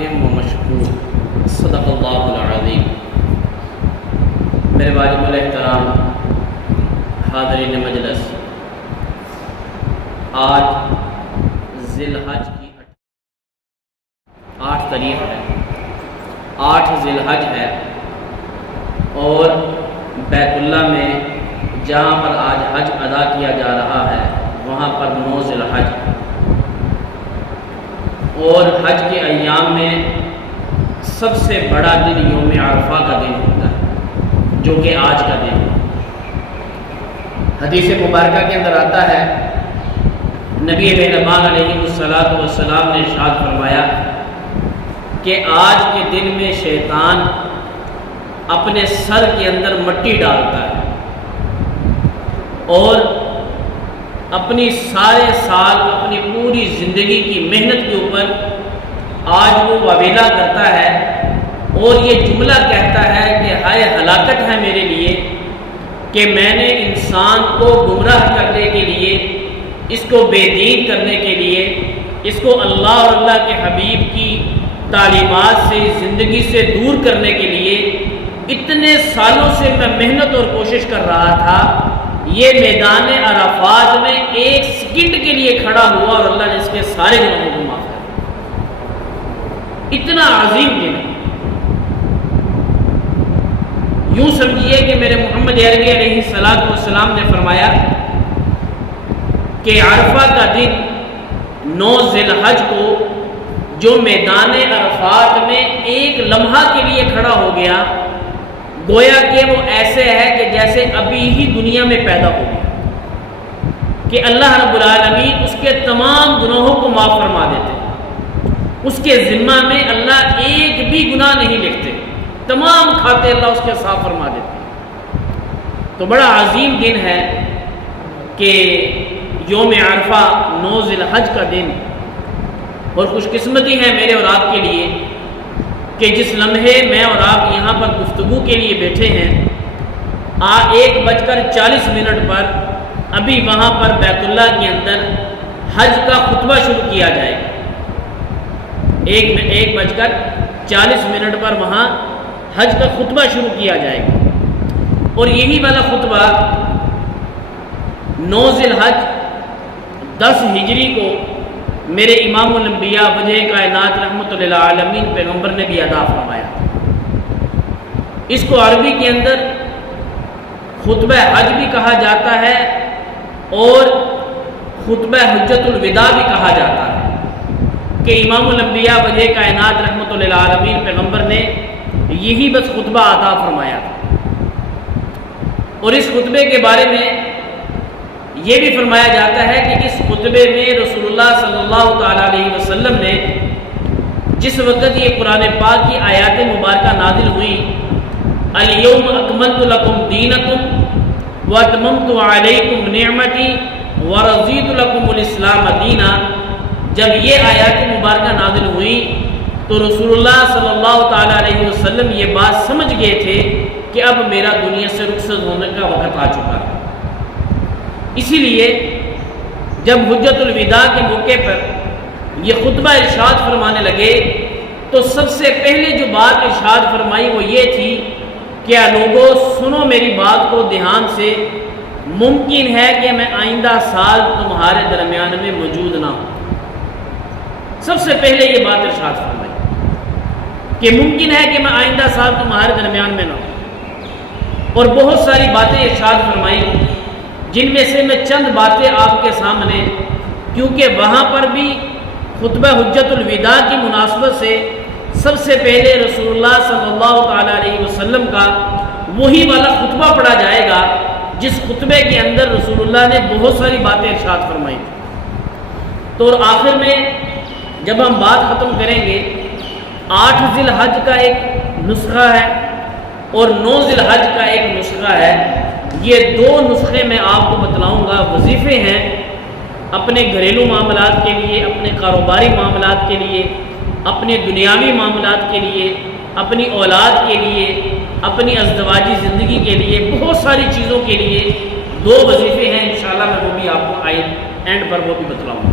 و مشکور صدق اللہ العظیم۔ میرے واجب الاحترام حاضرین مجلس، آج ذی الحج کی 8 تاریخ ہے، 8 ذی الحج ہے، اور بیت اللہ میں جہاں پر آج حج ادا کیا جا رہا ہے وہاں پر 9 ذی الحج ہے، اور حج کے ایام میں سب سے بڑا دن یوم عرفہ کا دن ہوتا ہے، جو کہ آج کا دن ہے۔ حدیث مبارکہ کے اندر آتا ہے، نبی مہربان علیہ السلام نے ارشاد فرمایا کہ آج کے دن میں شیطان اپنے سر کے اندر مٹی ڈالتا ہے اور اپنی سارے سال اپنی پوری زندگی کی محنت کے اوپر آج وہ وابیلا کرتا ہے اور یہ جملہ کہتا ہے کہ ہائے ہلاکت ہے میرے لیے کہ میں نے انسان کو گمراہ کرنے کے لیے، اس کو بے دین کرنے کے لیے، اس کو اللہ اور اللہ کے حبیب کی تعلیمات سے، زندگی سے دور کرنے کے لیے اتنے سالوں سے میں محنت اور کوشش کر رہا تھا، یہ میدان عرفات میں 1 سیکنڈ کے لیے کھڑا ہوا اور اللہ نے اس کے سارے گناہوں کو معاف کر دیا۔ اتنا عظیم دن ہے۔ یوں سمجھیے کہ میرے محمد عربی علیہ السلام نے فرمایا کہ عرفہ کا دن 9 ذی الحج کو جو میدان عرفات میں 1 لمحہ کے لیے کھڑا ہو گیا، گویا کہ وہ ایسے ہے کہ جیسے ابھی ہی دنیا میں پیدا ہو گیا، کہ اللہ رب العالمین اس کے تمام گناہوں کو معاف فرما دیتے ہیں، اس کے ذمہ میں اللہ ایک بھی گناہ نہیں لکھتے، تمام کھاتے اللہ اس کے صاف فرما دیتے ہیں۔ تو بڑا عظیم دن ہے کہ یوم عرفہ 9 ذی الحج کا دن، اور خوش قسمتی ہے میرے اور آپ کے لیے کہ جس لمحے میں اور آپ یہاں پر گفتگو کے لیے بیٹھے ہیں، 1:40 پر ابھی وہاں پر بیت اللہ کے اندر حج کا خطبہ شروع کیا جائے گا۔ 1:40 پر وہاں حج کا خطبہ شروع کیا جائے گا، اور یہی والا خطبہ 9 ذی الحج 10 ہجری کو میرے امام الانبیاء وجہ کائنات رحمۃ للعالمین پیغمبر نے بھی ادا فرمایا۔ اس کو عربی کے اندر خطبہ حج بھی کہا جاتا ہے اور خطبہ حجت الوداع بھی کہا جاتا ہے، کہ امام الانبیاء وجہ کائنات رحمۃ للعالمین پیغمبر نے یہی بس خطبہ عطا فرمایا تھا۔ اور اس خطبے کے بارے میں یہ بھی فرمایا جاتا ہے کہ اس خطبے میں رسول اللہ صلی اللہ تعالیٰ علیہ وسلم نے جس وقت یہ قرآن پاک کی آیات مبارکہ نازل ہوئی، الیوم اکملت لکم دینکم واتممت علیکم نعمتی ورضیت لکم الاسلام دینا، جب یہ آیات مبارکہ نازل ہوئی تو رسول اللہ صلی اللہ تعالیٰ علیہ وسلم یہ بات سمجھ گئے تھے کہ اب میرا دنیا سے رخصت ہونے کا وقت آ چکا ہے۔ اسی لیے جب حجت الوداع کے موقع پر یہ خطبہ ارشاد فرمانے لگے تو سب سے پہلے جو بات ارشاد فرمائی وہ یہ تھی کہ لوگوں سنو میری بات کو دھیان سے، ممکن ہے کہ میں آئندہ سال تمہارے درمیان میں موجود نہ ہوں۔ سب سے پہلے یہ بات ارشاد فرمائی کہ ممکن ہے کہ میں آئندہ سال تمہارے درمیان میں نہ ہوں، اور بہت ساری باتیں ارشاد فرمائی، جن میں سے میں چند باتیں آپ کے سامنے، کیونکہ وہاں پر بھی خطبہ حجت الوداع کی مناسبت سے سب سے پہلے رسول اللہ صلی اللہ تعالیٰ علیہ وسلم کا وہی والا خطبہ پڑھا جائے گا جس خطبے کے اندر رسول اللہ نے بہت ساری باتیں ارشاد فرمائی تھیں۔ تو اور آخر میں جب ہم بات ختم کریں گے، 8 ذی الحج کا ایک نسخہ ہے اور 9 ذی الحج کا ایک نسخہ ہے۔ یہ 2 نسخے میں آپ کو بتلاؤں گا، وظیفے ہیں اپنے گھریلو معاملات کے لیے، اپنے کاروباری معاملات کے لیے، اپنے دنیاوی معاملات کے لیے، اپنی اولاد کے لیے، اپنی ازدواجی زندگی کے لیے، بہت ساری چیزوں کے لیے 2 وظیفے ہیں، انشاءاللہ میں وہ بھی آپ کو اینڈ پر وہ بھی بتلاؤں گا۔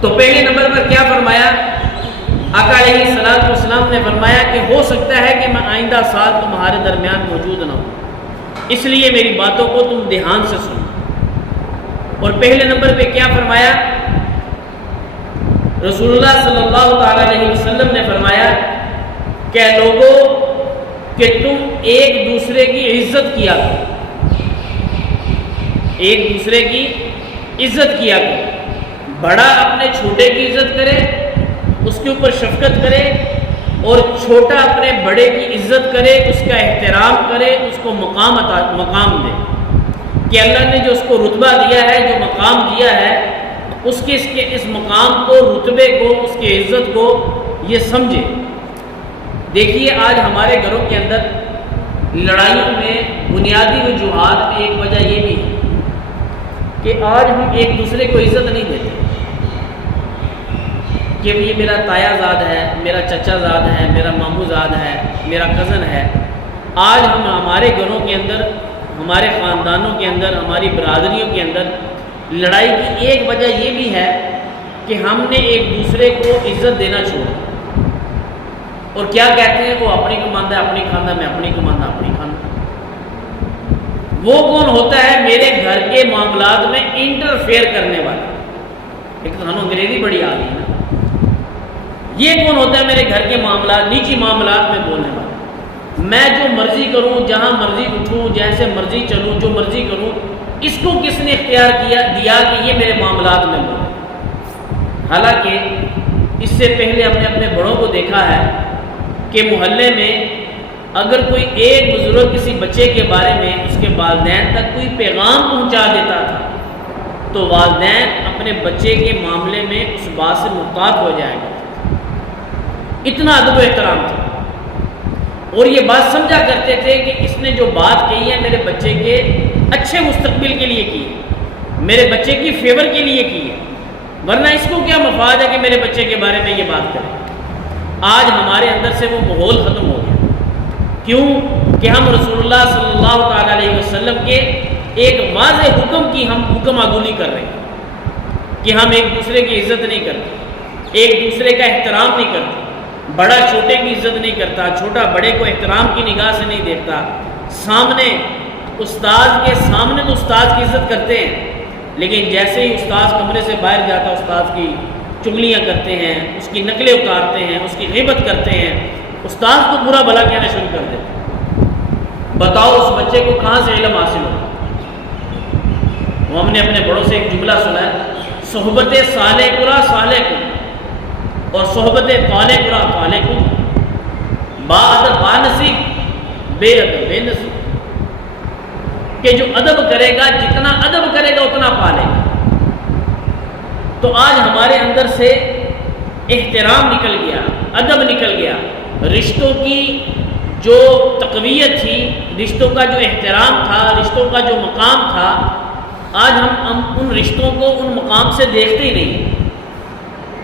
تو پہلے نمبر پر کیا فرمایا؟ آقا علیہ الصلوۃ والسلام نے فرمایا کہ ہو سکتا ہے کہ میں آئندہ سال تمہارے درمیان موجود نہ ہوں، اس لیے میری باتوں کو تم دھیان سے سنو۔ اور پہلے نمبر پہ کیا فرمایا؟ رسول اللہ صلی اللہ تعالی علیہ وسلم نے فرمایا کہ لوگوں کہ تم ایک دوسرے کی عزت کیا کرو، ایک دوسرے کی عزت کیا کرو، بڑا اپنے چھوٹے کی عزت کرے، اس کے اوپر شفقت کرے، اور چھوٹا اپنے بڑے کی عزت کرے، اس کا احترام کرے، اس کو مقام دے کہ اللہ نے جو اس کو رتبہ دیا ہے، جو مقام دیا ہے، اس کے اس مقام کو، رتبے کو، اس کی عزت کو یہ سمجھے۔ دیکھیے آج ہمارے گھروں کے اندر لڑائیوں میں بنیادی وجوہات میں ایک وجہ یہ بھی ہے کہ آج ہم ایک دوسرے کو عزت نہیں دیتے کہ یہ میرا تایا زاد ہے، میرا چچا زاد ہے، میرا ماموں زاد ہے، میرا کزن ہے۔ آج ہم ہمارے گھروں کے اندر، ہمارے خاندانوں کے اندر، ہماری برادریوں کے اندر لڑائی کی ایک وجہ یہ بھی ہے کہ ہم نے ایک دوسرے کو عزت دینا چھوڑا، اور کیا کہتے ہیں، وہ اپنی کماندہ ہے اپنی خاندہ، میں اپنی کماندہ اپنی خاندہ۔ وہ کون ہوتا ہے میرے گھر کے معاملات میں انٹرفیئر کرنے والا؟ ایک تو ہم انگریزی بڑی آ گئی نا، یہ کون ہوتا ہے میرے گھر کے معاملات، نجی معاملات میں بولنے والا؟ میں جو مرضی کروں، جہاں مرضی اٹھوں، جیسے مرضی چلوں، جو مرضی کروں، اس کو کس نے اختیار دیا کہ یہ میرے معاملات میں بولے؟ حالانکہ اس سے پہلے ہم نے اپنے بڑوں کو دیکھا ہے کہ محلے میں اگر کوئی ایک بزرگ کسی بچے کے بارے میں اس کے والدین تک کوئی پیغام پہنچا دیتا تھا تو والدین اپنے بچے کے معاملے میں اس بات سے محتاط ہو جائے گا۔ اتنا ادب و احترام تھا، اور یہ بات سمجھا کرتے تھے کہ اس نے جو بات کہی ہے میرے بچے کے اچھے مستقبل کے لیے کی ہے، میرے بچے کی فیور کے لیے کی ہے، ورنہ اس کو کیا مفاد ہے کہ میرے بچے کے بارے میں یہ بات کرے۔ آج ہمارے اندر سے وہ ماحول ختم ہو گیا، کیوں کہ ہم رسول اللہ صلی اللہ تعالی علیہ وسلم کے ایک واضح حکم کی ہم حکم عدولی کر رہے ہیں کہ ہم ایک دوسرے کی عزت نہیں کرتے، ایک دوسرے کا احترام نہیں کرتے، بڑا چھوٹے کی عزت نہیں کرتا، چھوٹا بڑے کو احترام کی نگاہ سے نہیں دیکھتا، سامنے استاد کے سامنے تو استاد کی عزت کرتے ہیں، لیکن جیسے ہی استاد کمرے سے باہر جاتا استاد کی چغلیاں کرتے ہیں، اس کی نقلیں اتارتے ہیں، اس کی غیبت کرتے ہیں، استاد کو برا بھلا کہنا شروع کر دیتے ہیں۔ بتاؤ اس بچے کو کہاں سے علم حاصل ہو؟ ہم نے اپنے بڑوں سے ایک جملہ سنا ہے، صحبت صالح قرا صالح کو، اور صحبت طالع قرا طالع کو، با ادب با نصیب، بے ادب بے نصیب، کہ جو ادب کرے گا، جتنا ادب کرے گا اتنا پالے گا۔ تو آج ہمارے اندر سے احترام نکل گیا، ادب نکل گیا، رشتوں کی جو تقویت تھی، رشتوں کا جو احترام تھا، رشتوں کا جو مقام تھا، آج ہم ان رشتوں کو ان مقام سے دیکھتے ہی نہیں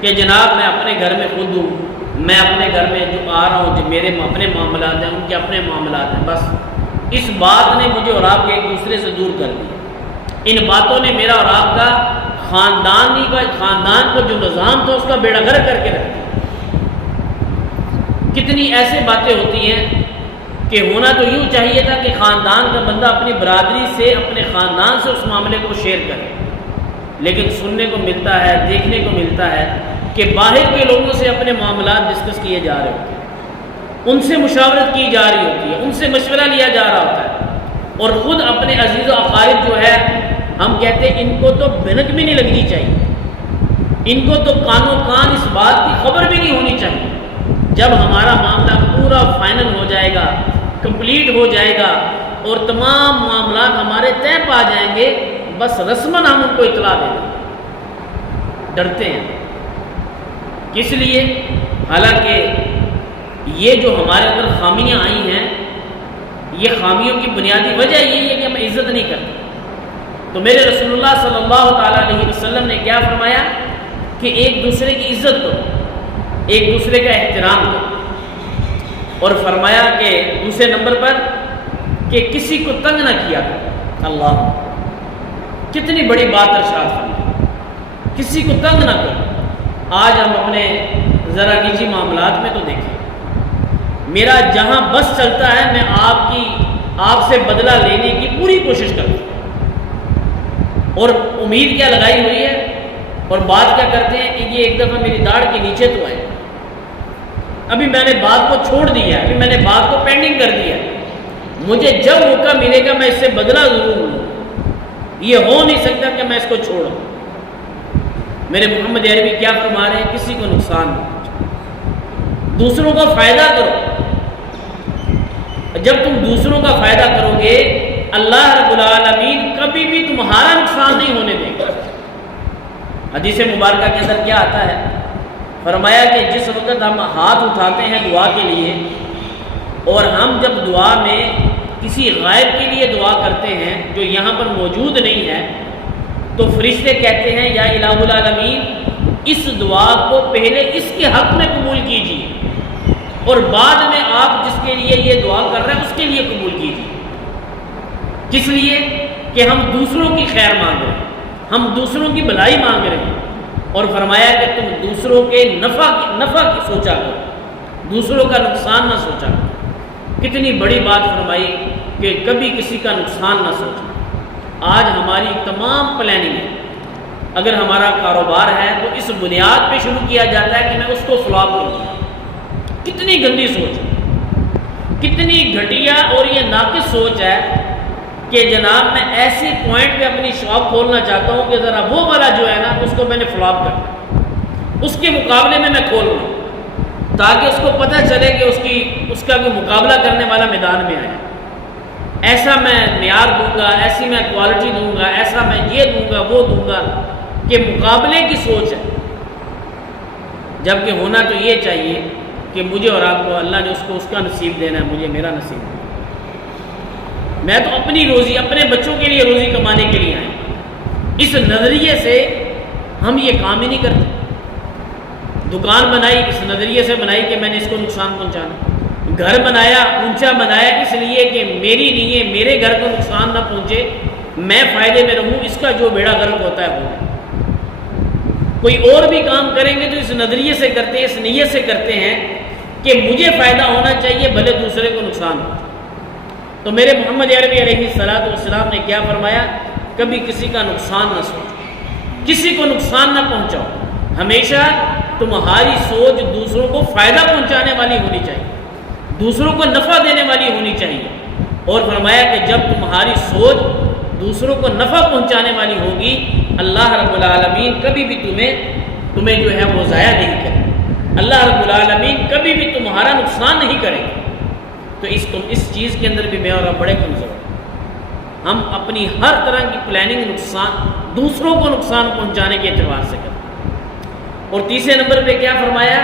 کہ جناب میں اپنے گھر میں خود ہوں، میں اپنے گھر میں جو آ رہا ہوں، جو میرے اپنے معاملات ہیں، ان کے اپنے معاملات ہیں، بس اس بات نے مجھے اور آپ کو ایک دوسرے سے دور کر دیا۔ ان باتوں نے میرا اور آپ کا خاندان کو جو نظام تھا اس کا بیڑا غرق کر کے رکھ دیا۔ کتنی ایسے باتیں ہوتی ہیں کہ ہونا تو یوں چاہیے تھا کہ خاندان کا بندہ اپنی برادری سے، اپنے خاندان سے اس معاملے کو شیئر کرے، لیکن سننے کو ملتا ہے، دیکھنے کو ملتا ہے کہ باہر کے لوگوں سے اپنے معاملات ڈسکس کیے جا رہے ہوتے ہیں، ان سے مشاورت کی جا رہی ہوتی ہے، ان سے مشورہ لیا جا رہا ہوتا ہے، اور خود اپنے عزیز و اقارب جو ہے، ہم کہتے ہیں ان کو تو بھنک بھی نہیں لگنی چاہیے، ان کو تو کانوں کان اس بات کی خبر بھی نہیں ہونی چاہیے۔ جب ہمارا معاملہ پورا فائنل ہو جائے گا، کمپلیٹ ہو جائے گا، اور تمام معاملات ہمارے طے پا جائیں گے، بس رسماً ہم ان کو اطلاع دے دیں۔ ڈرتے ہیں، کس لیے؟ حالانکہ یہ جو ہمارے اندر خامیاں آئی ہیں، یہ خامیوں کی بنیادی وجہ یہی ہے کہ ہم عزت نہیں کرتے۔ تو میرے رسول اللہ صلی اللہ تعالیٰ علیہ وسلم نے کیا فرمایا کہ ایک دوسرے کی عزت کرو، ایک دوسرے کا احترام کرو، اور فرمایا کہ دوسرے نمبر پر کہ کسی کو تنگ نہ کیا کرو۔ اللہ، کتنی بڑی بات ارشاد فرمائی، کسی کو تنگ نہ کرو۔ آج ہم اپنے ذرا نجی معاملات میں تو دیکھیں، میرا جہاں بس چلتا ہے میں آپ سے بدلہ لینے کی پوری کوشش کرتا ہوں، اور امید کیا لگائی ہوئی ہے، اور بات کیا کرتے ہیں کہ یہ ایک دفعہ میری داڑھ کے نیچے تو آئے، ابھی میں نے بات کو چھوڑ دیا، ابھی میں نے بات کو پینڈنگ کر دیا، مجھے جب موقع ملے گا میں اس سے بدلہ ضرور لوں، یہ ہو نہیں سکتا کہ میں اس کو چھوڑوں۔ میرے محمد عربی کیا فرما رہے ہیں؟ کسی کو نقصان نہ پہنچاؤ، دوسروں کا فائدہ کرو۔ جب تم دوسروں کا فائدہ کرو گے اللہ رب العالمین کبھی بھی تمہارا نقصان نہیں ہونے دے گا۔ حدیث مبارکہ کے اندر کیا آتا ہے؟ فرمایا کہ جس وقت ہم ہاتھ اٹھاتے ہیں دعا کے لیے، اور ہم جب دعا میں کسی غائب کے لیے دعا کرتے ہیں جو یہاں پر موجود نہیں ہے، تو فرشتے کہتے ہیں یا الہ العالمین اس دعا کو پہلے اس کے حق میں قبول کیجیے، اور بعد میں آپ جس کے لیے یہ دعا کر رہے ہیں اس کے لیے قبول کیجیے۔ کس لیے؟ کہ ہم دوسروں کی خیر مانگ رہے ہیں، ہم دوسروں کی بھلائی مانگ رہے ہیں، اور فرمایا کہ تم دوسروں کے نفع کی سوچا کرو، دوسروں کا نقصان نہ سوچا کرو۔ کتنی بڑی بات فرمائی کہ کبھی کسی کا نقصان نہ سوچنا۔ آج ہماری تمام پلاننگ ہے، اگر ہمارا کاروبار ہے تو اس بنیاد پہ شروع کیا جاتا ہے کہ میں اس کو فلاپ کروں گا۔ کتنی گندی سوچ ہے، کتنی گھٹیا اور یہ ناقص سوچ ہے کہ جناب میں ایسے پوائنٹ پہ اپنی شاپ کھولنا چاہتا ہوں کہ ذرا وہ والا جو ہے نا اس کو میں نے فلاپ کرنا، اس کے مقابلے میں کھول لوں تاکہ اس کو پتہ چلے کہ اس کا کوئی مقابلہ کرنے والا میدان میں آیا۔ ایسا میں معیار دوں گا، ایسی میں کوالٹی دوں گا، ایسا میں یہ دوں گا وہ دوں گا، کہ مقابلے کی سوچ ہے۔ جبکہ ہونا تو یہ چاہیے کہ مجھے اور آپ کو اللہ نے اس کا نصیب دینا ہے، مجھے میرا نصیب دینا ہے۔ میں تو اپنی روزی اپنے بچوں کے لیے روزی کمانے کے لیے آئے، اس نظریے سے ہم یہ کام ہی نہیں کرتے۔ دکان بنائی اس نظریے سے بنائی کہ میں نے اس کو نقصان پہنچانا، گھر بنایا اونچا بنایا اس لیے کہ میری لیے میرے گھر کو نقصان نہ پہنچے، میں فائدے میں رہوں، اس کا جو بیڑا غرق ہوتا ہے وہ۔ کوئی اور بھی کام کریں گے تو اس نظریے سے کرتے ہیں، اس نیت سے کرتے ہیں کہ مجھے فائدہ ہونا چاہیے بھلے دوسرے کو نقصان ہو۔ تو میرے محمد عربی علیہ السلام نے کیا فرمایا؟ کبھی کسی کا نقصان نہ سوچو، کسی کو نقصان نہ پہنچاؤ، ہمیشہ تمہاری سوچ دوسروں کو فائدہ پہنچانے والی ہونی چاہیے، دوسروں کو نفع دینے والی ہونی چاہیے۔ اور فرمایا کہ جب تمہاری سوچ دوسروں کو نفع پہنچانے والی ہوگی اللہ رب العالمین کبھی بھی تمہیں جو ہے وہ ضائع نہیں کرے، اللہ رب العالمین کبھی بھی تمہارا نقصان نہیں کرے گا۔ تو اس چیز کے اندر بھی میں اور آپ بڑے کمزور ہیں، ہم اپنی ہر طرح کی پلاننگ دوسروں کو نقصان پہنچانے کے اعتبار سے کرتے ہیں۔ اور تیسرے نمبر پہ کیا فرمایا؟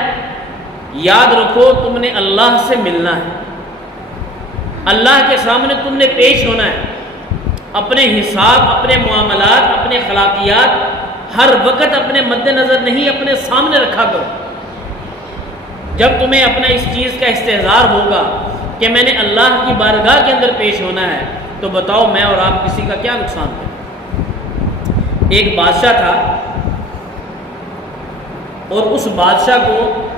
یاد رکھو تم نے اللہ سے ملنا ہے، اللہ کے سامنے تم نے پیش ہونا ہے، اپنے حساب، اپنے معاملات، اپنے اخلاقیات ہر وقت اپنے مد نظر نہیں اپنے سامنے رکھا کرو۔ جب تمہیں اپنا اس چیز کا استحضار ہوگا کہ میں نے اللہ کی بارگاہ کے اندر پیش ہونا ہے، تو بتاؤ میں اور آپ کسی کا کیا نقصان کریں؟ ایک بادشاہ تھا اور اس بادشاہ کو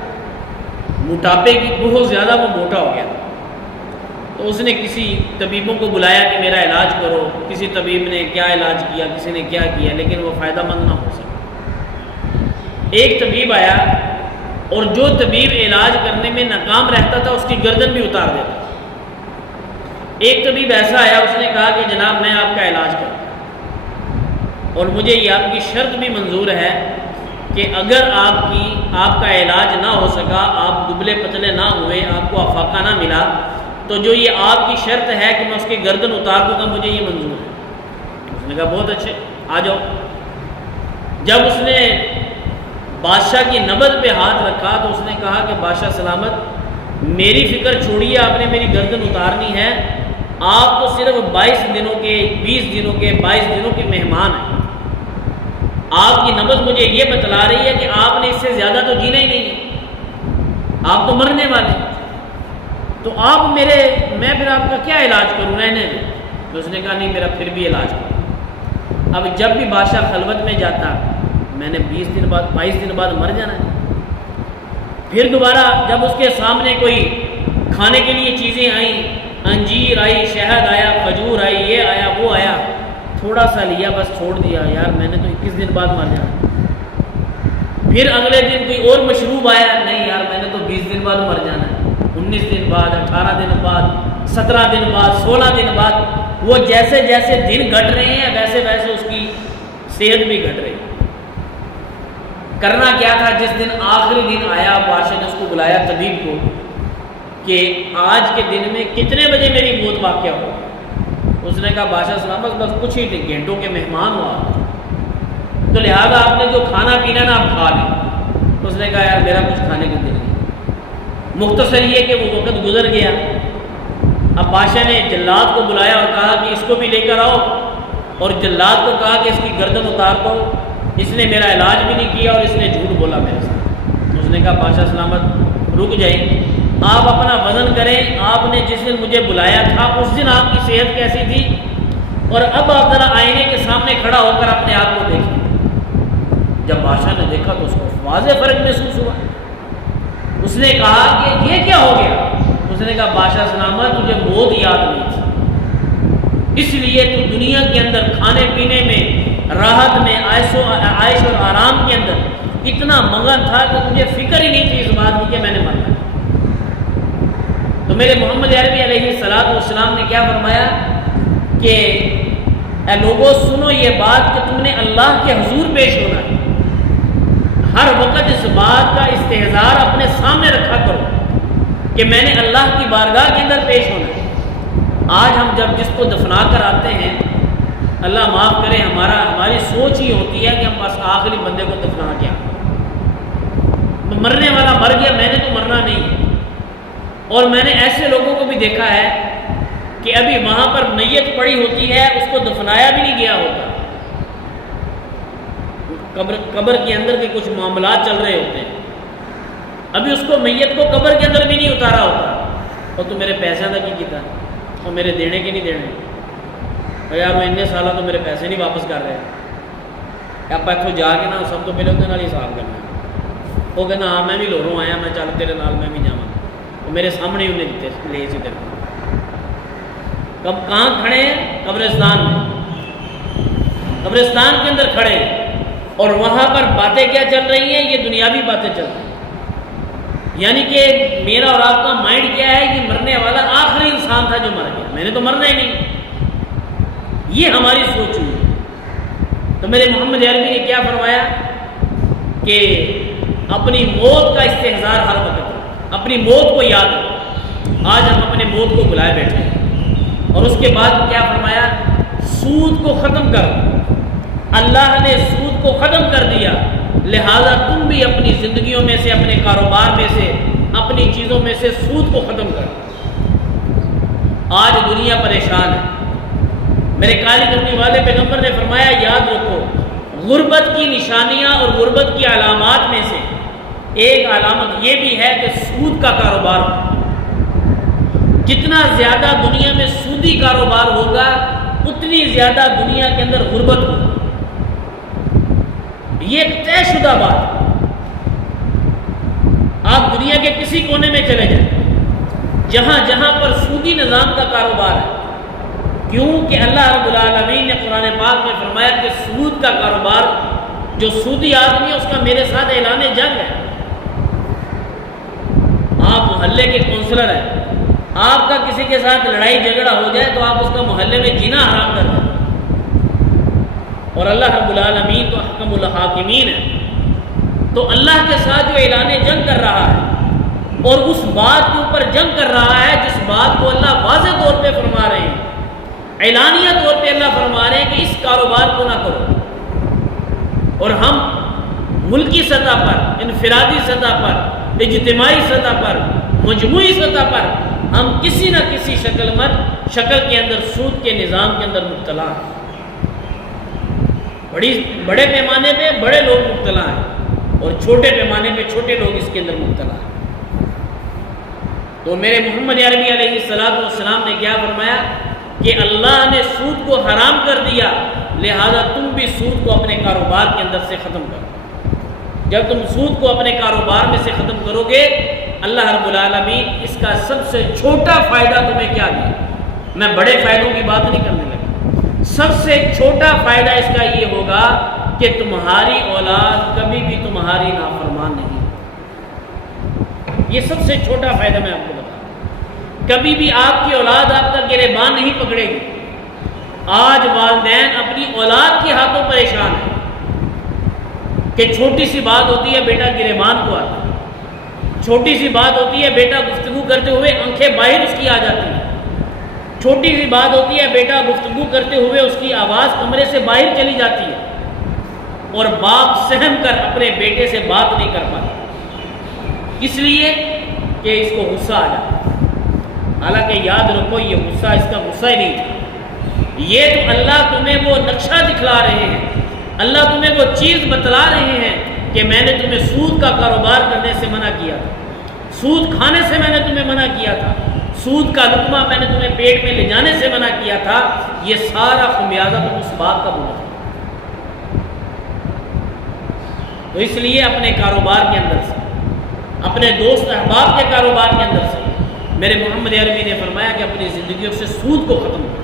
موٹاپے کی بہت زیادہ وہ موٹا ہو گیا، تو اس نے کسی طبیبوں کو بلایا کہ میرا علاج کرو۔ کسی طبیب نے کیا علاج کیا، کسی نے کیا کیا، لیکن وہ فائدہ مند نہ ہو سکا۔ ایک طبیب آیا اور جو طبیب علاج کرنے میں ناکام رہتا تھا اس کی گردن بھی اتار دیتا تھا۔ ایک طبیب ایسا آیا، اس نے کہا کہ جناب میں آپ کا علاج کروں اور مجھے یہ آپ کی شرط بھی منظور ہے کہ اگر آپ کا علاج نہ ہو سکا، آپ دبلے پتلے نہ ہوئے، آپ کو افاقہ نہ ملا، تو جو یہ آپ کی شرط ہے کہ میں اس کی گردن اتار دوں گا، مجھے یہ منظور ہے۔ اس نے کہا بہت اچھے، آ جاؤ۔ جب اس نے بادشاہ کی نبض پہ ہاتھ رکھا تو اس نے کہا کہ بادشاہ سلامت، میری فکر چھوڑیے، آپ نے میری گردن اتارنی ہے، آپ تو صرف 22 دنوں کے 20 دنوں کے 22 دنوں کے مہمان ہیں، آپ کی نبض مجھے یہ بتلا رہی ہے کہ آپ نے اس سے زیادہ تو جینا ہی نہیں ہے، آپ تو مرنے والے ہیں، تو میں پھر آپ کا کیا علاج کروں، رہنے دیں۔ تو اس نے کہا نہیں، میرا پھر بھی علاج کرو۔ اب جب بھی بادشاہ خلوت میں جاتا، میں نے 22 دن بعد مر جانا ہے، پھر دوبارہ جب اس کے سامنے کوئی کھانے کے لیے چیزیں آئیں، انجیر آئی، شہد آیا، کھجور آئی، یہ آیا وہ آیا، تھوڑا سا لیا بس چھوڑ دیا، یار میں نے تو 21 دن بعد مر جانا۔ پھر اگلے دن کوئی اور مشروب آیا، نہیں یار میں نے تو 20 دن بعد مر جانا ہے، 19 دن بعد، 18 دن بعد، 17 دن بعد، 16 دن بعد، وہ جیسے جیسے دن گھٹ رہے ہیں ویسے ویسے اس کی صحت بھی گھٹ رہی ہے۔ کرنا کیا تھا، جس دن آخری دن آیا، بادشاہ نے اس کو بلایا طبیب کو کہ آج کے دن میں کتنے بجے میری موت واقع ہو؟ اس نے کہا بادشاہ سلامت بس کچھ ہی گھنٹوں کے مہمان ہو آپ، تو لہٰذا آپ نے جو کھانا پینا نا آپ کھا لیں۔ اس نے کہا یار میرا کچھ کھانے کو دل نہیں۔ مختصر یہ کہ وہ وقت گزر گیا۔ اب بادشاہ نے جلاد کو بلایا اور کہا کہ اس کو بھی لے کر آؤ، اور جلاد کو کہا کہ اس کی گردن اتار دو، اس نے میرا علاج بھی نہیں کیا اور اس نے جھوٹ بولا میرے ساتھ۔ اس نے کہا بادشاہ سلامت رک جائیں، آپ اپنا وزن کریں، آپ نے جس دن مجھے بلایا تھا اس دن آپ کی صحت کیسی تھی، اور اب آپ ذرا آئینے کے سامنے کھڑا ہو کر اپنے آپ کو دیکھیں۔ جب بادشاہ نے دیکھا تو اس کو واضح فرق محسوس ہوا۔ اس نے کہا کہ یہ کیا ہو گیا؟ اس نے کہا بادشاہ سلامت تجھے موت یاد نہیں تھی، اس لیے تو دنیا کے اندر کھانے پینے میں، راحت میں، عائش اور آرام کے اندر اتنا مگن تھا کہ تجھے فکر ہی نہیں تھی اس بات کی کہ میں نے مرنا۔ تو میرے محمد عربی علیہ السلام نے کیا فرمایا کہ اے لوگوں سنو یہ بات کہ تم نے اللہ کے حضور پیش ہونا ہے، ہر وقت اس بات کا استحضار اپنے سامنے رکھا کرو کہ میں نے اللہ کی بارگاہ کے اندر پیش ہونا ہے۔ آج ہم جب جس کو دفنا کر آتے ہیں، اللہ معاف کرے ہماری سوچ ہی ہوتی ہے کہ ہم بس آخری بندے کو دفنا کیا، مرنے والا مر گیا میں نے تو مرنا نہیں ہے۔ اور میں نے ایسے لوگوں کو بھی دیکھا ہے کہ ابھی وہاں پر میت پڑی ہوتی ہے، اس کو دفنایا بھی نہیں گیا ہوتا، قبر کے اندر کے کچھ معاملات چل رہے ہوتے ہیں، ابھی اس کو میت کو قبر کے اندر بھی نہیں اتارا ہوتا، اور تو میرے پیسے کا کی کیتا اور میرے دینے کے نہیں دینے، اور یار میں اتنے سالہ تو میرے پیسے نہیں واپس کر رہے، آپ اتوں جا کے نا سب تو پہلے اندر حساب کرنا۔ وہ کہنا ہاں میں بھی لوروں آیا، میں چل تیرے نال میں بھی جاواں، میرے سامنے انہیں دیتے لے سی تیرے کب کہاں کھڑے ہیں؟ قبرستان میں، قبرستان کے اندر کھڑے ہیں، اور وہاں پر باتیں کیا چل رہی ہیں؟ یہ دنیاوی باتیں چل رہی ہیں، یعنی کہ میرا اور آپ کا مائنڈ کیا ہے کہ مرنے والا آخری انسان تھا جو مر گیا، میں نے تو مرنا ہی نہیں، یہ ہماری سوچ ہوئی۔ تو میرے محمد عربی نے کیا فرمایا کہ اپنی موت کا استحضار ہر وقت کرو، اپنی موت کو یاد رکھو۔ آج ہم اپنے موت کو بلائے بیٹھے ہیں، اور اس کے بعد کیا فرمایا؟ سود کو ختم کرو، اللہ نے سود کو ختم کر دیا، لہذا تم بھی اپنی زندگیوں میں سے، اپنے کاروبار میں سے، اپنی چیزوں میں سے سود کو ختم کرو۔ آج دنیا پریشان ہے۔ میرے قاری کرنے والے پیغمبر نے فرمایا یاد رکھو، غربت کی نشانیاں اور غربت کی علامات میں سے ایک علامت یہ بھی ہے کہ سود کا کاروبار ہو۔ جتنا زیادہ دنیا میں سودی کاروبار ہوگا اتنی زیادہ دنیا کے اندر غربت ہوگی، یہ ایک طے شدہ بات ہے۔ آپ دنیا کے کسی کونے میں چلے جائیں، جہاں جہاں پر سودی نظام کا کاروبار ہے، کیونکہ اللہ رب العالمین نے قرآن پاک میں فرمایا کہ سود کا کاروبار، جو سودی آدمی ہے اس کا میرے ساتھ اعلان جنگ ہے۔ آپ محلے کے کونسلر ہیں، آپ کا کسی کے ساتھ لڑائی جھگڑا ہو جائے تو آپ اس کا محلے میں جینا حرام کر دیں، اور اللہ رب العالمین تو احکم الحاکمین ہے۔ تو اللہ کے ساتھ جو اعلان جنگ کر رہا ہے اور اس بات کے اوپر جنگ کر رہا ہے جس بات کو اللہ واضح طور پہ فرما رہے ہیں، اعلانیہ طور پہ اللہ فرما رہے ہیں کہ اس کاروبار کو نہ کرو، اور ہم ملکی سطح پر، انفرادی سطح پر، اجتماعی سطح پر، مجموعی سطح پر ہم کسی نہ کسی شکل کے اندر سود کے نظام کے اندر مبتلا ہیں۔ بڑے پیمانے پہ بڑے لوگ مبتلا ہیں اور چھوٹے پیمانے پہ چھوٹے لوگ اس کے اندر مبتلا ہیں۔ تو میرے محمد عربی علیہ السلام نے کیا فرمایا کہ اللہ نے سود کو حرام کر دیا، لہذا تم بھی سود کو اپنے کاروبار کے اندر سے ختم کرو۔ جب تم سود کو اپنے کاروبار میں سے ختم کرو گے، اللہ رب العالمین اس کا سب سے چھوٹا فائدہ تمہیں کیا دے؟ میں بڑے فائدوں کی بات نہیں کرنے لگا، سب سے چھوٹا فائدہ اس کا یہ ہوگا کہ تمہاری اولاد کبھی بھی تمہاری نافرمان نہیں۔ یہ سب سے چھوٹا فائدہ میں آپ کو بتاؤں، کبھی بھی آپ کی اولاد آپ کا گریبان نہیں پکڑے گی۔ آج والدین اپنی اولاد کے ہاتھوں پریشان ہیں کہ چھوٹی سی بات ہوتی ہے بیٹا گریبان کو آتا ہے، چھوٹی سی بات ہوتی ہے بیٹا گفتگو کرتے ہوئے آنکھیں باہر اس کی آ جاتی ہیں، چھوٹی سی بات ہوتی ہے بیٹا گفتگو کرتے ہوئے اس کی آواز کمرے سے باہر چلی جاتی ہے، اور باپ سہم کر اپنے بیٹے سے بات نہیں کر پاتا، اس لیے کہ اس کو غصہ آ جاتا ہے۔ حالانکہ یاد رکھو یہ غصہ اس کا غصہ ہی نہیں تھا، یہ تو اللہ تمہیں وہ نقشہ دکھلا رہے ہیں، اللہ تمہیں وہ چیز بتلا رہے ہیں کہ میں نے تمہیں سود کا کاروبار کرنے سے منع کیا تھا، سود کھانے سے میں نے تمہیں منع کیا تھا، سود کا لقمہ میں نے تمہیں پیٹ میں لے جانے سے منع کیا تھا، یہ سارا خمیازہ تم اس بات کا بھگتو۔ تو اس لیے اپنے کاروبار کے اندر سے، اپنے دوست احباب کے کاروبار کے اندر سے، میرے محمد عربی نے فرمایا کہ اپنی زندگیوں سے سود کو ختم کرو۔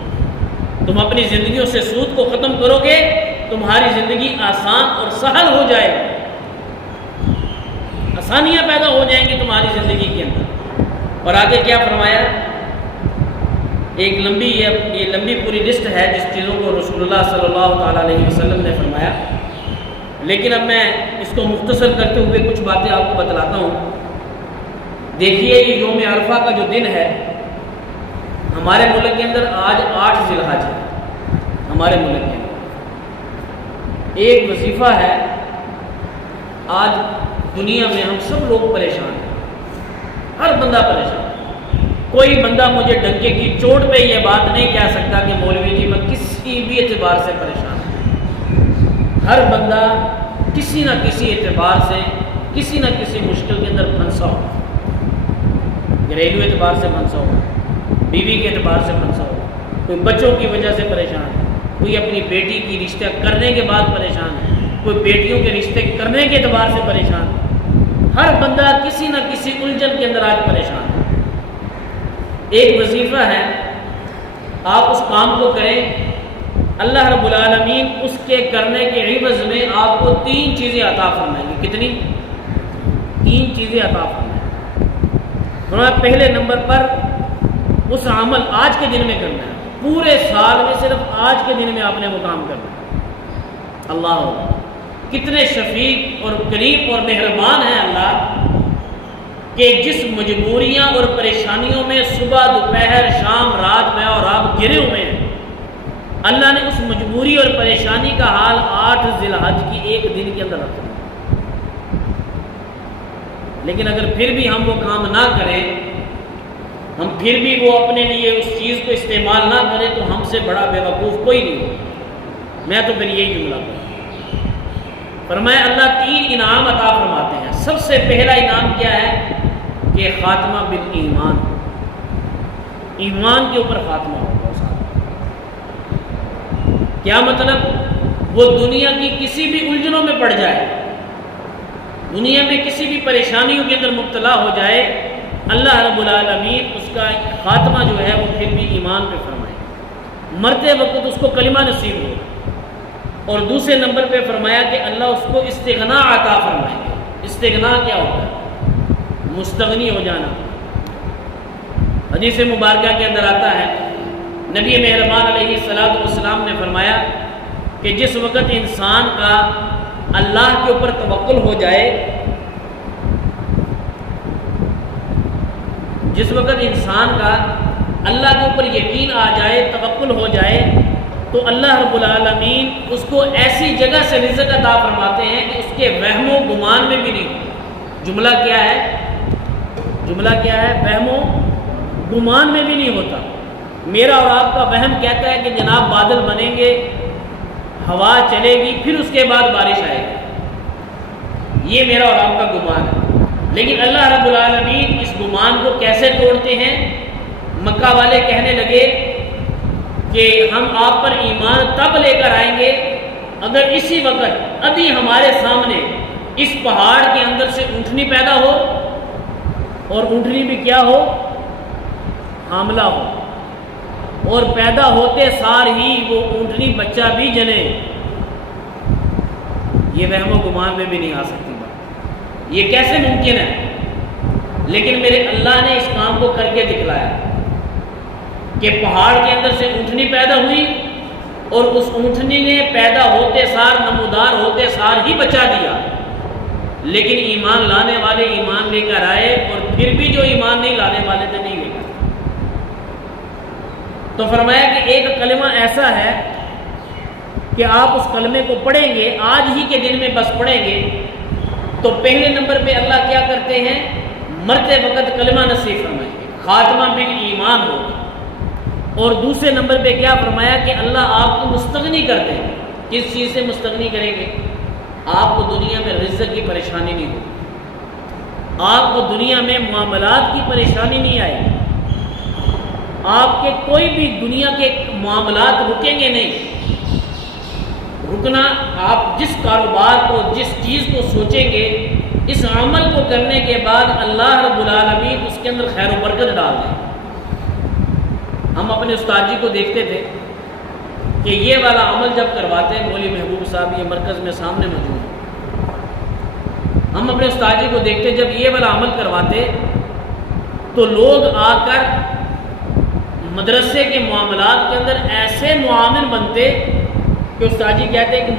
تم اپنی زندگیوں سے سود کو ختم کرو گے، تمہاری زندگی آسان اور سہل ہو جائے گی، آسانیاں پیدا ہو جائیں گی تمہاری زندگی کے اندر۔ اور آگے کیا فرمایا؟ ایک لمبی پوری لسٹ ہے جس چیزوں کو رسول اللہ صلی اللہ تعالیٰ علیہ وسلم نے فرمایا، لیکن اب میں اس کو مختصر کرتے ہوئے کچھ باتیں آپ کو بتلاتا ہوں۔ دیکھیے یہ یوم عرفہ کا جو دن ہے، ہمارے ملک کے اندر آج 8 ذی الحج ہے، ہمارے ملک کے اندر ایک وظیفہ ہے۔ آج دنیا میں ہم سب لوگ پریشان ہیں، ہر بندہ پریشان ہے، کوئی بندہ مجھے ڈنکے کی چوٹ پہ یہ بات نہیں کہہ سکتا کہ مولوی جی میں کسی بھی اعتبار سے پریشان ہوں۔ ہر بندہ کسی نہ کسی اعتبار سے کسی نہ کسی مشکل کے اندر پھنسا ہو، گھریلو اعتبار سے پھنسا ہو، بیوی کے اعتبار سے پھنسا ہو، کوئی بچوں کی وجہ سے پریشان ہے، کوئی اپنی بیٹی کی رشتہ کرنے کے بعد پریشان ہے، کوئی بیٹیوں کے رشتے کرنے کے اعتبار سے پریشان ہے، ہر بندہ کسی نہ کسی الجھن کے اندر آج پریشان ہے۔ ایک وظیفہ ہے، آپ اس کام کو کریں، اللہ رب العالمین اس کے کرنے کے عوض میں آپ کو 3 چیزیں عطا فرمائیں گے۔ کتنی؟ 3 چیزیں عطا فرمائیں گے۔ پہلے نمبر پر اس عمل آج کے دن میں کرنا ہے، پورے سال میں صرف آج کے دن میں آپ نے وہ کام کرنا ہے۔ اللہ کتنے شفیق اور قریب اور مہربان ہیں اللہ، کہ جس مجبوریاں اور پریشانیوں میں صبح دوپہر شام رات میں اور آپ گرے ہوئے ہیں، اللہ نے اس مجبوری اور پریشانی کا حال 8 ذی الحج کی ایک دن کے اندر رکھا۔ لیکن اگر پھر بھی ہم وہ کام نہ کریں، ہم پھر بھی وہ اپنے لیے اس چیز کو استعمال نہ کریں، تو ہم سے بڑا بے وقوف کوئی نہیں ہو۔ میں تو پھر یہی جملہ کروں۔ فرمایا اللہ 3 انعام عطا فرماتے ہیں۔ سب سے پہلا انعام کیا ہے؟ کہ خاتمہ بالایمان، ایمان کے اوپر خاتمہ ہوگا۔ کیا مطلب؟ وہ دنیا کی کسی بھی الجھنوں میں پڑ جائے، دنیا میں کسی بھی پریشانیوں کے اندر مبتلا ہو جائے، اللہ رب العالمین اس کا خاتمہ جو ہے وہ پھر بھی ایمان پہ فرمائے، مرتے وقت اس کو کلمہ نصیب ہو۔ اور دوسرے نمبر پہ فرمایا کہ اللہ اس کو استغنا عطا فرمائے گے۔ استغنا کیا ہوتا ہے؟ مستغنی ہو جانا۔ حدیث مبارکہ کے اندر آتا ہے، نبی مہربان علیہ السلام نے فرمایا کہ جس وقت انسان کا اللہ کے اوپر توکل ہو جائے، جس وقت انسان کا اللہ کے اوپر یقین آ جائے، توکل ہو جائے، تو اللہ رب العالمین اس کو ایسی جگہ سے رزق عطا فرماتے ہیں کہ اس کے وہم و گمان میں بھی نہیں۔ جملہ کیا ہے؟ جملہ کیا ہے؟ وہم و گمان میں بھی نہیں ہوتا۔ میرا اور آپ کا وہم کہتا ہے کہ جناب بادل بنیں گے، ہوا چلے گی، پھر اس کے بعد بارش آئے گی، یہ میرا اور آپ کا گمان ہے۔ لیکن اللہ رب العالمین اس گمان کو کیسے توڑتے ہیں؟ مکہ والے کہنے لگے کہ ہم آپ پر ایمان تب لے کر آئیں گے اگر اسی وقت ابھی ہمارے سامنے اس پہاڑ کے اندر سے اونٹنی پیدا ہو اور اونٹنی بھی کیا ہو؟ حاملہ ہو، اور پیدا ہوتے سار ہی وہ اونٹنی بچہ بھی جنے، یہ وہم و گمان میں بھی نہیں آ سکتی بات، یہ کیسے ممکن ہے؟ لیکن میرے اللہ نے اس کام کو کر کے دکھلایا کہ پہاڑ کے اندر سے اونٹنی پیدا ہوئی اور اس اونٹنی نے پیدا ہوتے سار، نمودار ہوتے سار ہی بچا دیا، لیکن ایمان لانے والے ایمان لے کر آئے، اور پھر بھی جو ایمان نہیں لانے والے تھے نہیں لے کر۔ تو فرمایا کہ ایک کلمہ ایسا ہے کہ آپ اس کلمے کو پڑھیں گے، آج ہی کے دن میں بس پڑھیں گے، تو پہلے نمبر پہ اللہ کیا کرتے ہیں؟ مرتے وقت کلمہ نصیب فرمائیں گے، خاتمہ بالایمان ہوگا، اور دوسرے نمبر پہ کیا فرمایا کہ اللہ آپ کو مستغنی کر دیں گے۔ کس چیز سے مستغنی کریں گے؟ آپ کو دنیا میں رزق کی پریشانی نہیں ہوگی، آپ کو دنیا میں معاملات کی پریشانی نہیں آئے گی، آپ کے کوئی بھی دنیا کے معاملات رکیں گے نہیں۔ رکنا، آپ جس کاروبار کو، جس چیز کو سوچیں گے، اس عمل کو کرنے کے بعد اللہ رب العالمین اس کے اندر خیر و برکت ڈال دیں۔ ہم اپنے استاد جی کو دیکھتے تھے کہ یہ والا عمل جب کرواتے ہیں، مولوی محبوب صاحب یہ مرکز میں سامنے موجود ہیں، ہم اپنے استاد جی کو دیکھتے جب یہ والا عمل کرواتے تو لوگ آ کر مدرسے کے معاملات کے اندر ایسے معامل بنتے کہ استاد جی کہتے ہیں کہ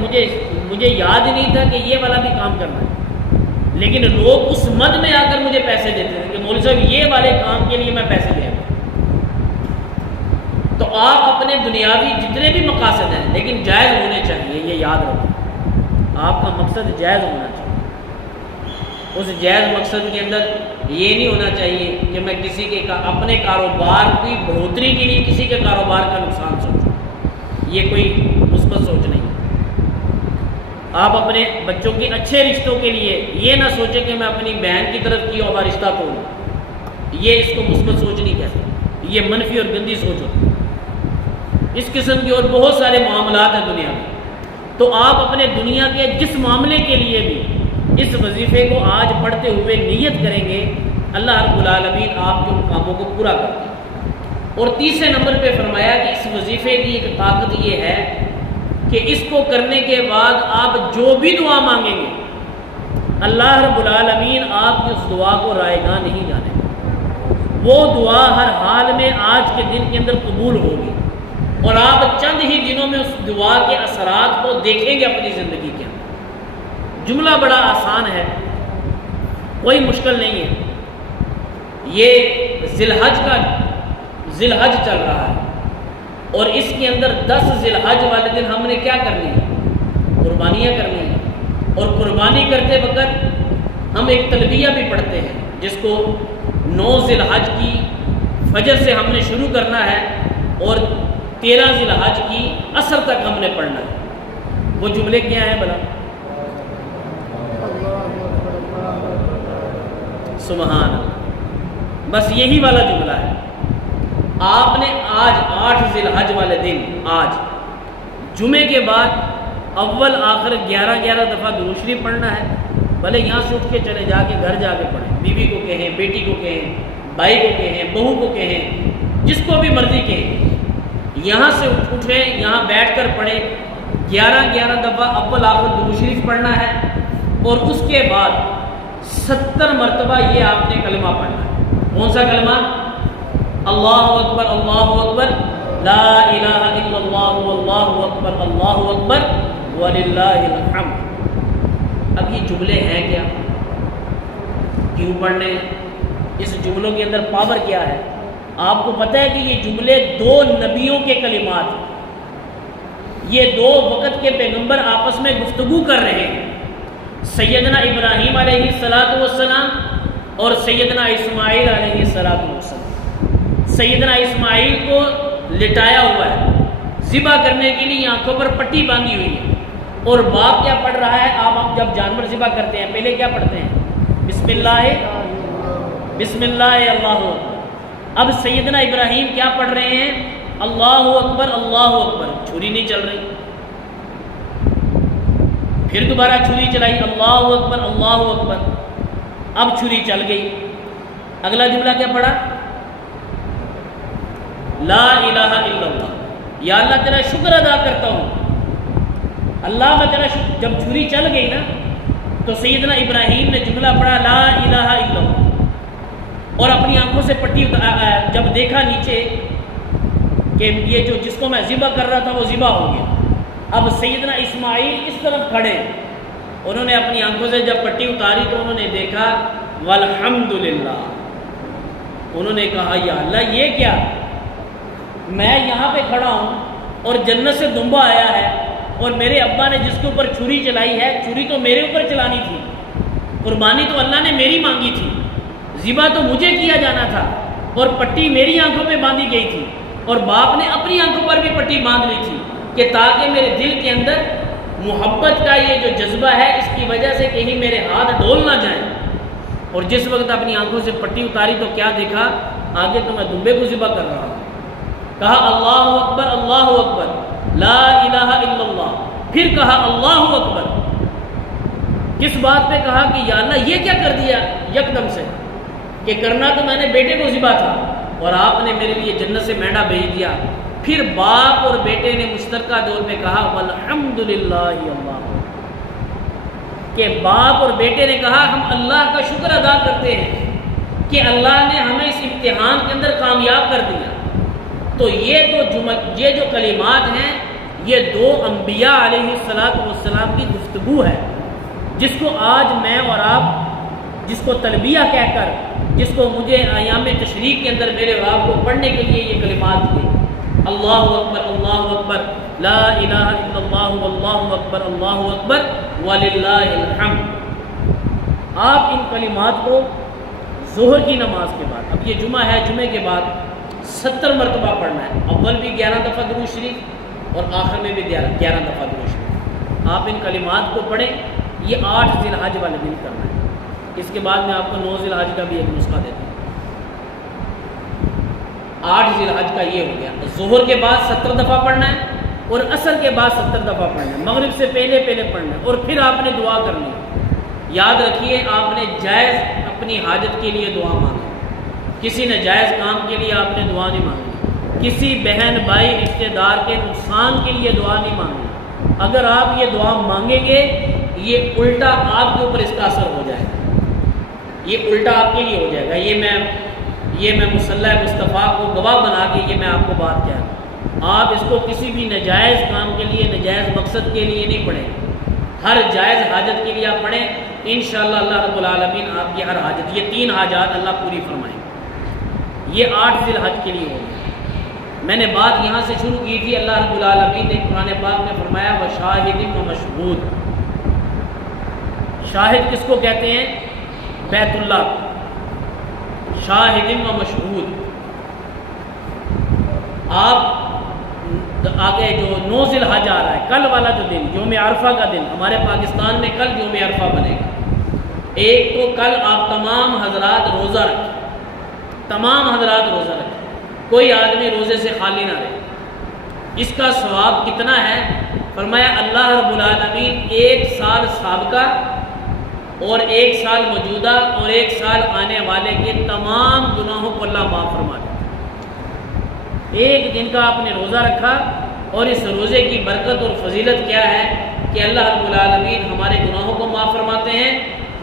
مجھے یاد ہی نہیں تھا کہ یہ والا بھی کام کرنا ہے، لیکن لوگ اس مد میں آ کر مجھے پیسے دیتے تھے کہ مولوی صاحب یہ والے کام کے لیے میں پیسے دے رہا ہوں۔ تو آپ اپنے دنیاوی جتنے بھی مقاصد ہیں لیکن جائز ہونے چاہیے، یہ یاد رکھیں، آپ کا مقصد جائز ہونا چاہیے۔ اس جائز مقصد کے اندر یہ نہیں ہونا چاہیے کہ میں کسی کے اپنے کاروبار کی بڑھوتری کے لیے کسی کے کاروبار کا نقصان سوچوں، یہ کوئی مثبت سوچ نہیں۔ آپ اپنے بچوں کے اچھے رشتوں کے لیے یہ نہ سوچیں کہ میں اپنی بہن کی طرف کیا ہوا رشتہ توڑوں، یہ اس کو مثبت سوچ نہیں کہتے، یہ منفی اور گندی سوچ ہوتی ہے۔ اس قسم کے اور بہت سارے معاملات ہیں دنیا میں، تو آپ اپنے دنیا کے جس معاملے کے لیے بھی اس وظیفے کو آج پڑھتے ہوئے نیت کریں گے، اللہ رب العالمین آپ کے ان کاموں کو پورا کرتے ہیں۔ اور تیسرے نمبر پہ فرمایا کہ اس وظیفے کی ایک طاقت یہ ہے کہ اس کو کرنے کے بعد آپ جو بھی دعا مانگیں گے، اللہ رب العالمین آپ کی اس دعا کو رائے گاہ نہیں جانے گا، وہ دعا ہر حال میں آج کے دن کے اندر قبول ہوگی، اور آپ چند ہی دنوں میں اس دعا کے اثرات کو دیکھیں گے اپنی زندگی کے اندر۔ جملہ بڑا آسان ہے، کوئی مشکل نہیں ہے۔ یہ ذی الحج چل رہا ہے، اور اس کے اندر 10 ذی الحج والے دن ہم نے کیا کرنی ہے؟ قربانیاں کرنی ہیں، اور قربانی کرتے وقت ہم ایک تلبیہ بھی پڑھتے ہیں جس کو 9 ذی الحج کی فجر سے ہم نے شروع کرنا ہے، اور 13 ذی الحج کی عصر تک ہم نے پڑھنا ہے۔ وہ جملے کیا ہیں بھلا؟ سبحان اللہ، بس یہی والا جملہ ہے۔ آپ نے آج 8 ذی الحج والے دن، آج جمعے کے بعد اول آخر 11 دفعہ درود شریف پڑھنا ہے، بھلے یہاں سے اٹھ کے چلے جا کے گھر جا کے پڑھیں، بیوی کو کہیں، بیٹی کو کہیں، بھائی کو کہیں، بہو کو کہیں، جس کو بھی مرضی کہیں، یہاں سے اٹھیں، یہاں بیٹھ کر پڑھیں، 11 دفعہ اول آخر درود شریف پڑھنا ہے، اور اس کے بعد 70 مرتبہ یہ آپ نے کلمہ پڑھنا ہے۔ کون سا کلمہ؟ اللہ اکبر لا الہ الا اللہ اللہ اکبر وللہ الحمد۔ اب یہ جملے ہیں کیا؟ کیوں پڑھنے ہیں؟ اس جملوں کے اندر پاور کیا ہے؟ آپ کو پتہ ہے کہ یہ جملے 2 نبیوں کے کلمات ہیں، یہ 2 وقت کے پیغمبر آپس میں گفتگو کر رہے ہیں، سیدنا ابراہیم علیہ السلام اور سیدنا اسماعیل علیہ السلام۔ سیدنا اسماعیل کو لٹایا ہوا ہے، ذبح کرنے کے لیے آنکھوں پر پٹی باندھی ہوئی ہے، اور باپ کیا پڑھ رہا ہے؟ آپ جب جانور ذبح کرتے ہیں پہلے کیا پڑھتے ہیں؟ بسم اللہ اللہ اکبر۔ اب سیدنا ابراہیم کیا پڑھ رہے ہیں؟ اللہ اکبر، چھری نہیں چل رہی۔ پھر دوبارہ چھری چلائی، اللہ اکبر اللہ اکبر، اب چھری چل گئی، اگلا جملہ کیا پڑھا؟ لا الہ الا اللہ، یا اللہ تیرا شکر ادا کرتا ہوں، اللہ میں تیرا شکر۔ جب چھری چل گئی نا تو سیدنا ابراہیم نے جملہ پڑھا لا الہ الا اللہ، اور اپنی آنکھوں سے پٹی جب دیکھا نیچے کہ یہ جو جس کو میں ذبح کر رہا تھا وہ ذبح ہو گیا، اب سیدنا اسماعیل اس طرف کھڑے، انہوں نے اپنی آنکھوں سے جب پٹی اتاری تو انہوں نے دیکھا والحمدللہ، انہوں نے کہا یا اللہ یہ کیا، میں یہاں پہ کھڑا ہوں اور جنت سے دمبا آیا ہے، اور میرے ابا نے جس کے اوپر چھری چلائی ہے، چھری تو میرے اوپر چلانی تھی، قربانی تو اللہ نے میری مانگی تھی، ذبح تو مجھے کیا جانا تھا، اور پٹی میری آنکھوں پہ باندھی گئی تھی، اور باپ نے اپنی آنکھوں پر بھی پٹی باندھ لی تھی کہ تاکہ میرے دل کے اندر محبت کا یہ جو جذبہ ہے اس کی وجہ سے کہیں میرے ہاتھ ڈول نہ جائیں۔ اور جس وقت اپنی آنکھوں سے پٹی اتاری تو کیا دیکھا، آگے تو میں دمبے کو ذبح کر رہا ہوں، کہا اللہ اکبر لا الہ الا اللہ، پھر کہا اللہ اکبر، کس بات پہ کہا کہ یا اللہ یہ کیا کر دیا یکدم سے، کہ کرنا تو میں نے بیٹے کو ذبح تھا اور آپ نے میرے لیے جنت سے مینڈا بھیج دیا۔ پھر باپ اور بیٹے نے مشترکہ طور پہ کہا والحمدللہ اللہ، کہ باپ اور بیٹے نے کہا ہم اللہ کا شکر ادا کرتے ہیں کہ اللہ نے ہمیں اس امتحان کے اندر کامیاب کر دیا۔ تو یہ جو کلمات ہیں یہ دو انبیاء علیہ السلام کی گفتگو ہے، جس کو آج میں اور آپ جس کو تلبیہ کہہ کر، جس کو مجھے ایام تشریق کے اندر میرے اور آپ کو پڑھنے کے لیے یہ کلمات دیے، اللہ اکبر لا الہ الا اللہ واللہ اکبر وللہ الحمد۔ آپ ان کلمات کو ظہر کی نماز کے بعد، اب یہ جمعہ ہے، جمعے کے بعد 70 مرتبہ پڑھنا ہے، اول بھی 11 دفعہ درود شریف اور آخر میں بھی 11 دفعہ درود شریف۔ آپ ان کلمات کو پڑھیں، یہ 8 ذی الحج والے دن کرنا ہے، اس کے بعد میں آپ کو 9 ذی الحج کا بھی ایک نسخہ دیتا ہوں۔ 8 ذی الحج کا یہ ہو گیا، ظہر کے بعد 70 دفعہ پڑھنا ہے اور عصر کے بعد 70 دفعہ پڑھنا ہے، مغرب سے پہلے پڑھنا ہے، اور پھر آپ نے دعا کرنی ہے۔ یاد رکھیے آپ نے جائز اپنی حاجت کے لیے دعا مانگی، کسی نے جائز کام کے لیے آپ نے دعا نہیں مانگی، کسی بہن بھائی رشتہ دار کے نقصان کے لیے دعا نہیں مانگی۔ اگر آپ یہ دعا مانگیں گے یہ الٹا آپ کے اوپر اس کا اثر ہو جائے گا، یہ الٹا آپ کے لیے ہو جائے گا۔ یہ میں مصلی مصطفیٰ کو گواہ بنا کے یہ میں آپ کو بات کہہ رہا ہوں، آپ اس کو کسی بھی ناجائز کام کے لیے، ناجائز مقصد کے لیے نہیں پڑھیں، ہر جائز حاجت کے لیے آپ پڑھیں، انشاءاللہ اللہ رب العالمین آپ کی ہر حاجت، یہ 3 حاجات اللہ پوری فرمائیں۔ یہ 8 ذی الحج کے لیے ہو گیا۔ میں نے بات یہاں سے شروع کی تھی، اللہ رب العالمین نے قرآن پاک میں فرمایا وشاہد و مشہود۔ شاہد کس کو کہتے ہیں؟ بیت اللہ، شاہد و مشہود۔ آپ آگے جو 9 ذی الحج آ رہا ہے، کل والا جو دن یوم عرفہ کا دن، ہمارے پاکستان میں کل یوم عرفہ بنے گا۔ ایک تو کل آپ تمام حضرات روزہ رکھیں، تمام حضرات روزہ رکھیں، کوئی آدمی روزے سے خالی نہ رہے۔ اس کا ثواب کتنا ہے؟ فرمایا اللہ رب العالمین 1 سال سابقہ اور 1 سال موجودہ اور 1 سال آنے والے کے تمام گناہوں کو اللہ معاف فرما دیتا ہے۔ ایک دن کا آپ نے روزہ رکھا اور اس روزے کی برکت اور فضیلت کیا ہے کہ اللہ رب العالمین ہمارے گناہوں کو معاف فرماتے ہیں۔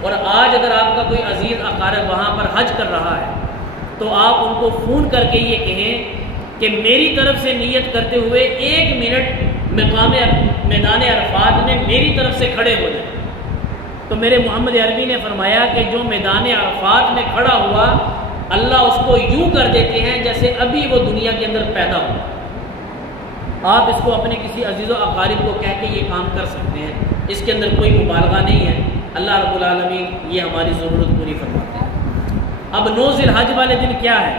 اور آج اگر آپ کا کوئی عزیز اقارب وہاں پر حج کر رہا ہے تو آپ ان کو فون کر کے یہ کہیں کہ میری طرف سے نیت کرتے ہوئے 1 منٹ مقام میدان عرفات میں میری طرف سے کھڑے ہو جائیں۔ تو میرے محمد عربی نے فرمایا کہ جو میدان عرفات میں کھڑا ہوا اللہ اس کو یوں کر دیتے ہیں جیسے ابھی وہ دنیا کے اندر پیدا ہوا۔ آپ اس کو اپنے کسی عزیز و اقارب کو کہہ کے یہ کام کر سکتے ہیں، اس کے اندر کوئی مبالغہ نہیں ہے۔ اللہ رب العالمین یہ ہماری ضرورت پوری فرماتے ہیں۔ اب 9 ذی الحج والے دن کیا ہے؟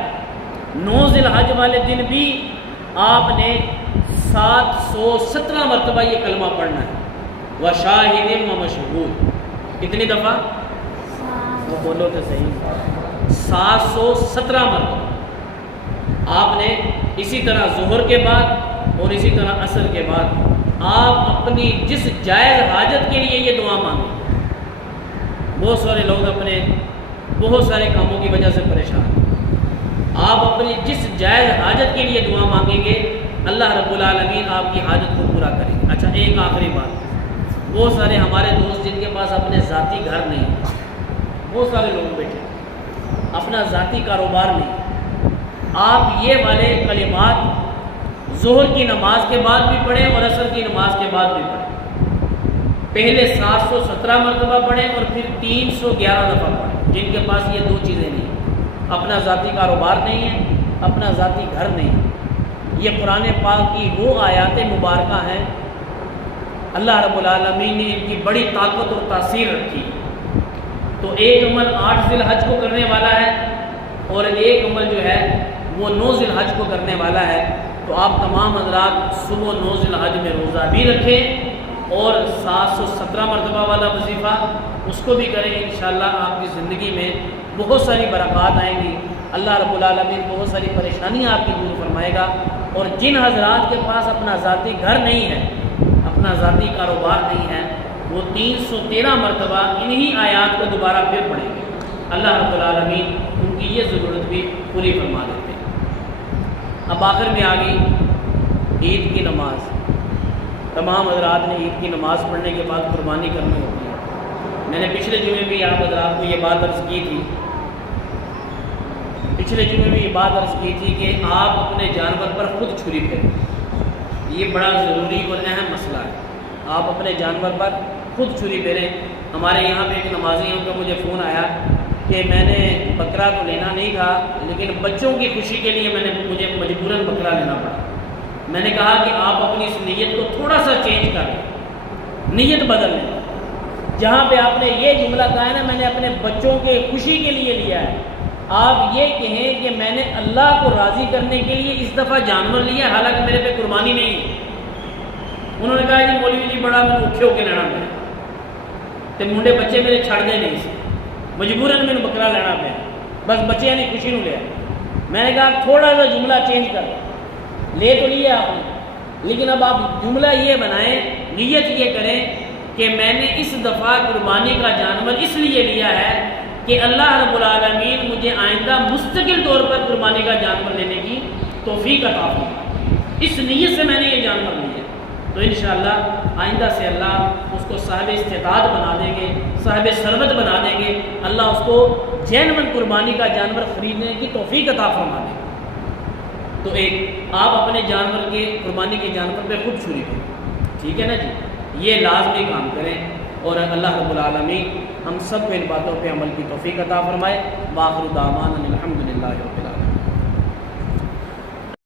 9 ذی الحج والے دن بھی آپ نے 717 مرتبہ یہ کلمہ پڑھنا ہے، وشاہد و مشہود۔ کتنی دفعہ؟ وہ بولو تو صحیح، 717 مرتبہ آپ نے اسی طرح ظہر کے بعد اور اسی طرح عصر کے بعد آپ اپنی جس جائز حاجت کے لیے یہ دعا مانگیں. بہت سارے لوگ اپنے بہت سارے کاموں کی وجہ سے پریشان ہیں. آپ اپنی جس جائز حاجت کے لیے دعا مانگیں گے اللہ رب العالمین آپ کی حاجت کو پورا کریں گے. اچھا ایک آخری بات، بہت سارے ہمارے دوست جن کے پاس اپنے ذاتی گھر نہیں، بہت سارے لوگ بیٹھے اپنا ذاتی کاروبار نہیں، آپ یہ والے کلمات ظہر کی نماز کے بعد بھی پڑھیں اور عصر کی نماز کے بعد بھی پڑھیں. پہلے 717 مرتبہ پڑھیں اور پھر 311 دفعہ پڑھیں. جن کے پاس یہ دو چیزیں نہیں، اپنا ذاتی کاروبار نہیں ہے، اپنا ذاتی گھر نہیں ہے. یہ قرآن پاک کی وہ آیات مبارکہ ہیں، اللہ رب العالمین نے ان کی بڑی طاقت اور تاثیر رکھی. تو ایک عمل 8 ذی الحج کو کرنے والا ہے اور ایک عمل جو ہے وہ 9 ذی الحج کو کرنے والا ہے. تو آپ تمام حضرات صبح 9 ذی الحج میں روزہ بھی رکھیں اور 717 مرتبہ والا وظیفہ اس کو بھی کریں. انشاءاللہ آپ کی زندگی میں بہت ساری برکات آئیں گی. اللہ رب العالمین بہت ساری پریشانیاں آپ کی دور فرمائے گا. اور جن حضرات کے پاس اپنا ذاتی گھر نہیں ہے، اپنا ذاتی کاروبار نہیں ہے، وہ 313 مرتبہ انہی آیات کو دوبارہ پھر پڑھیں گے. اللہ رب العالمین ان کی یہ ضرورت بھی پوری فرما دیتے ہیں. اب آخر میں آ گئی عید کی نماز. تمام حضرات نے عید کی نماز پڑھنے کے بعد قربانی کرنی ہوتی ہے. میں نے پچھلے جمعے بھی آپ حضرات کو یہ بات عرض کی تھی، کہ آپ اپنے جانور پر خود چھری پھیریں. یہ بڑا ضروری اور اہم مسئلہ ہے. آپ اپنے جانور پر خود چھری پھیریں. ہمارے یہاں پہ ایک نمازی ان کا مجھے فون آیا کہ میں نے بکرا تو لینا نہیں تھا لیکن بچوں کی خوشی کے لیے مجھے مجبوراً بکرا لینا پڑا. میں نے کہا کہ آپ اپنی اس نیت کو تھوڑا سا چینج کر لیں، نیت بدل لیں. جہاں پہ آپ نے یہ جملہ کہا ہے نا میں نے اپنے بچوں کے خوشی کے لیے لیا ہے، آپ یہ کہیں کہ میں نے اللہ کو راضی کرنے کے لیے اس دفعہ جانور لیا ہے حالانکہ میرے پہ قربانی نہیں ہے. انہوں نے کہا جی مولوی جی بڑا میں اوکھے ہو کے لینا پہ تے منڈے بچے میرے چھڑ دے نہیں سے مجبوراً میں بکرا لینا پہ بس بچے نے خوشی نو لیا. میں نے کہا تھوڑا سا جملہ چینج کر لے تو لیا آپ نے لیکن اب آپ جملہ یہ بنائیں، نیت یہ کریں کہ میں نے اس دفعہ قربانی کا جانور اس لیے لیا ہے کہ اللہ رب العالمین مجھے آئندہ مستقل طور پر قربانی کا جانور لینے کی توفیق عطا فرمائے. اس نیت سے میں نے یہ جانور لیا. تو انشاءاللہ آئندہ سے اللہ اس کو صاحب استطاعت بنا دیں گے، صاحب ثروت بنا دیں گے. اللہ اس کو جینون قربانی کا جانور خریدنے کی توفیق عطا فرما دیں گے. تو ایک آپ اپنے جانور کے قربانی کے جانور پہ خود چھری کریں، ٹھیک ہے نا جی. یہ لازمی کام کریں اور اللہ رب العالمین ہم سب کو ان باتوں پہ عمل کی توفیق عطا فرمائے. وآخر دعوانا الحمدللہ رب العالمین.